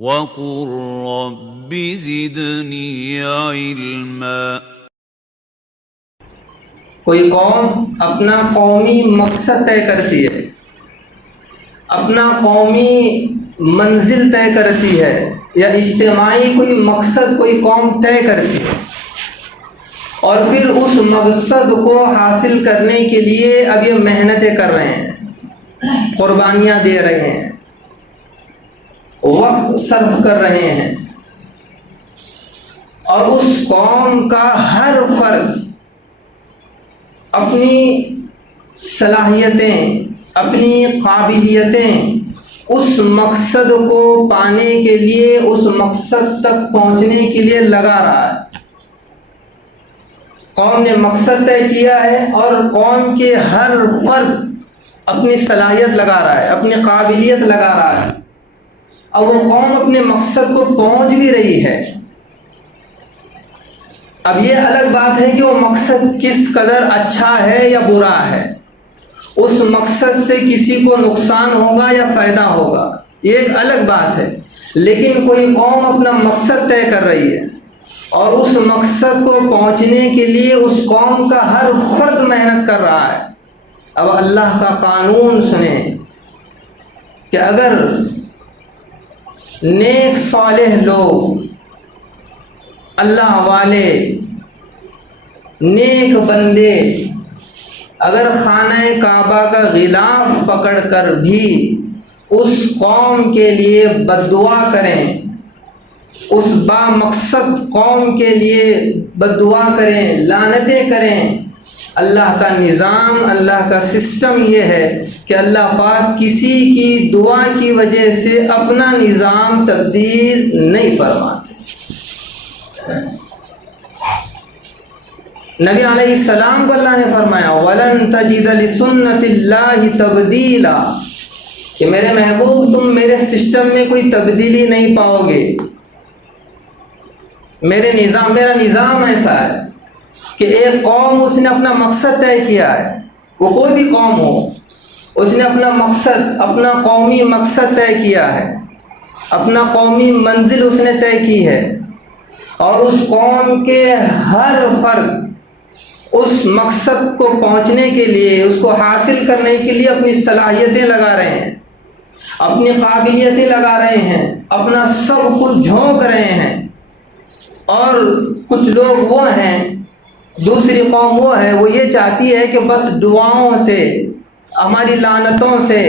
وَقُلْ رَبِّ زِدْنِي عِلْمًا۔ کوئی قوم اپنا قومی مقصد طے کرتی ہے، اپنا قومی منزل طے کرتی ہے، یا اجتماعی کوئی مقصد کوئی قوم طے کرتی ہے، اور پھر اس مقصد کو حاصل کرنے کے لیے اب یہ محنتیں کر رہے ہیں، قربانیاں دے رہے ہیں، وقت صرف کر رہے ہیں، اور اس قوم کا ہر فرد اپنی صلاحیتیں، اپنی قابلیتیں اس مقصد کو پانے کے لیے، اس مقصد تک پہنچنے کے لیے لگا رہا ہے۔ قوم نے مقصد طے کیا ہے اور قوم کے ہر فرد اپنی صلاحیت لگا رہا ہے، اپنی قابلیت لگا رہا ہے، اور وہ قوم اپنے مقصد کو پہنچ بھی رہی ہے۔ اب یہ الگ بات ہے کہ وہ مقصد کس قدر اچھا ہے یا برا ہے، اس مقصد سے کسی کو نقصان ہوگا یا فائدہ ہوگا، یہ ایک الگ بات ہے۔ لیکن کوئی قوم اپنا مقصد طے کر رہی ہے اور اس مقصد کو پہنچنے کے لیے اس قوم کا ہر فرد محنت کر رہا ہے۔ اب اللہ کا قانون سنیں کہ اگر نیک صالح لوگ، اللہ والے، نیک بندے اگر خانہ کعبہ کا غلاف پکڑ کر بھی اس قوم کے لیے بد دعا کریں، اس با مقصد قوم کے لیے بد دعا کریں، لعنتیں کریں، اللہ کا نظام، اللہ کا سسٹم یہ ہے کہ اللہ پاک کسی کی دعا کی وجہ سے اپنا نظام تبدیل نہیں فرماتے۔ نبی علیہ السلام کو اللہ نے فرمایا وَلَن تَجِدَ لِسُنَّةِ اللَّهِ تَبْدِيلًا، کہ میرے محبوب تم میرے سسٹم میں کوئی تبدیلی نہیں پاؤ گے۔ میرا نظام ایسا ہے کہ ایک قوم اس نے اپنا مقصد طے کیا ہے، وہ کوئی بھی قوم ہو، اس نے اپنا مقصد، اپنا قومی مقصد طے کیا ہے، اپنا قومی منزل اس نے طے کی ہے، اور اس قوم کے ہر فرد اس مقصد کو پہنچنے کے لیے، اس کو حاصل کرنے کے لیے اپنی صلاحیتیں لگا رہے ہیں، اپنی قابلیتیں لگا رہے ہیں، اپنا سب کچھ جھونک رہے ہیں۔ اور کچھ لوگ وہ ہیں، دوسری قوم وہ ہے، وہ یہ چاہتی ہے کہ بس دعاؤں سے، ہماری لعنتوں سے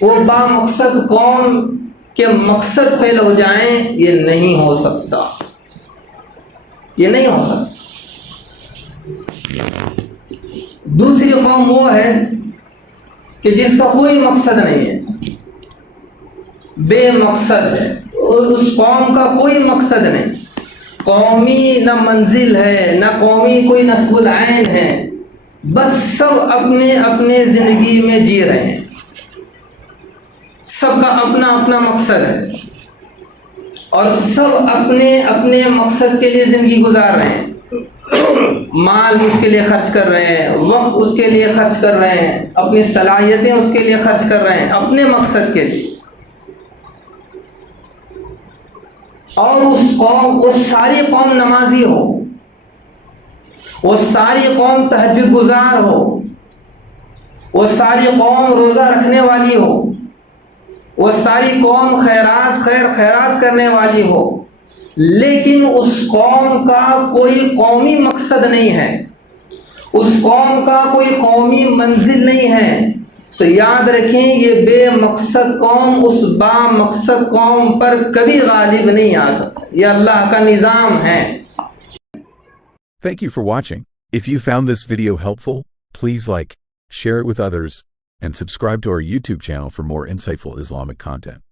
وہ با مقصد قوم کے مقصد فیل ہو جائیں۔ یہ نہیں ہو سکتا، یہ نہیں ہو سکتا۔ دوسری قوم وہ ہے کہ جس کا کوئی مقصد نہیں ہے، بے مقصد ہے، اور اس قوم کا کوئی مقصد نہیں، قومی نہ منزل ہے، نہ قومی کوئی نصب العین ہے، بس سب اپنے اپنے زندگی میں جی رہے ہیں، سب کا اپنا اپنا مقصد ہے، اور سب اپنے اپنے مقصد کے لیے زندگی گزار رہے ہیں، مال اس کے لیے خرچ کر رہے ہیں، وقت اس کے لیے خرچ کر رہے ہیں، اپنی صلاحیتیں اس کے لیے خرچ کر رہے ہیں، اپنے مقصد کے لیے۔ اور وہ ساری قوم نمازی ہو، وہ ساری قوم تہجد گزار ہو، وہ ساری قوم روزہ رکھنے والی ہو، وہ ساری قوم خیرات کرنے والی ہو، لیکن اس قوم کا کوئی قومی مقصد نہیں ہے، اس قوم کا کوئی قومی منزل نہیں ہے، تو یاد رکھیں یہ بے مقصد قوم اس با مقصد قوم پر کبھی غالب نہیں آ سکتا۔ یہ اللہ کا نظام ہے۔ Thank you for watching. If you found this video helpful, please like, share it with others, and subscribe to our YouTube channel for more insightful Islamic content.